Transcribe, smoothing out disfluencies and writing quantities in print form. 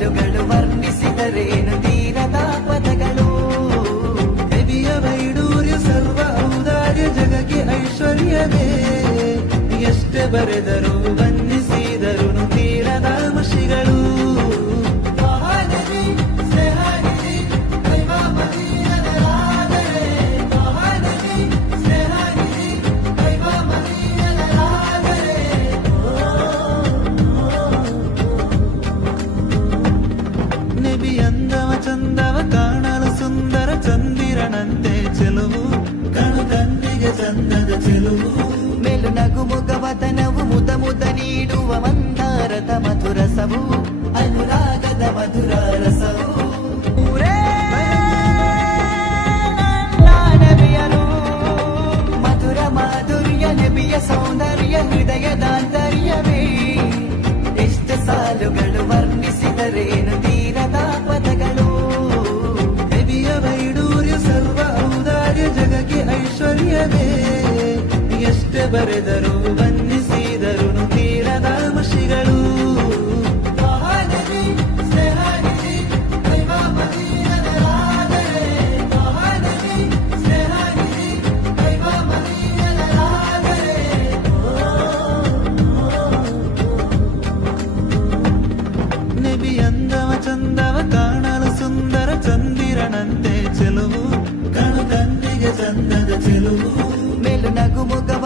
ಸಾಲುಗಳು ವರ್ಣಿಸಿದರೇನು ತೀರದ ಪದಗಳು. ನಬಿಯ ವೈಡೂರ್ಯ ಸರ್ವ ಔದಾರ್ಯ ಜಗಕ್ಕೆ ಐಶ್ವರ್ಯವೇ. ಎಷ್ಟೇ ಬರೆದರು ಬನ್ನಿಸಿದರು ತೀರದ ಮಷಿಗಳು. ನಬಿ ಅಂದವ ಚಂದವ ಕಾಣಲು ಸುಂದರ ಚಂದಿರನಂತೆ ಚೆಲುವು. ಕಣು ಕಣ್ಣಿಗೆ ಚಂದದ ಚೆಲುವು. ಮೇಲು ನಗು ಮುಖವತನವು ಮುದ ಮುದ ನೀಡುವ ಮಂದಾರದ ಮಧುರಸವು ಅನುರಾಗದ ಮಧುರ ರಸವು. ನಬಿಯನು ಮಧುರ ಮಾಧುರ್ಯ ನಬಿಯ ಸೌಂದರ್ಯ ಹೃದಯದಾಂತರ್ಯವೇ. ಎಷ್ಟು ಸಾಲುಗಳು ವರ್ಣಿಸಿದರೇನು ತೀರದ ಪದಗಳು. ನಬಿಯ ವೈಡೂರ್ಯ ಸರ್ವ ಔದಾರ್ಯ ಜಗಕ್ಕೆ ಐಶ್ವರ್ಯವೇ. ಎಷ್ಟೇ ಬರೆದರು ಬನ್ನಿಸಿದರು ತೀರದ ಮಷಿಗಳು. ನಬಿ ಅಂದವ ಚಂದವ ಕಾಣಲು ಸುಂದರ ಚಂದಿರನಂತೆ ಚೆಲುವು. ಕಣು ಕಣ್ಣಿಗೆ ಚಂದದ ಚೆಲುವು. ಮೇಲು ನಗು ಮುಖವ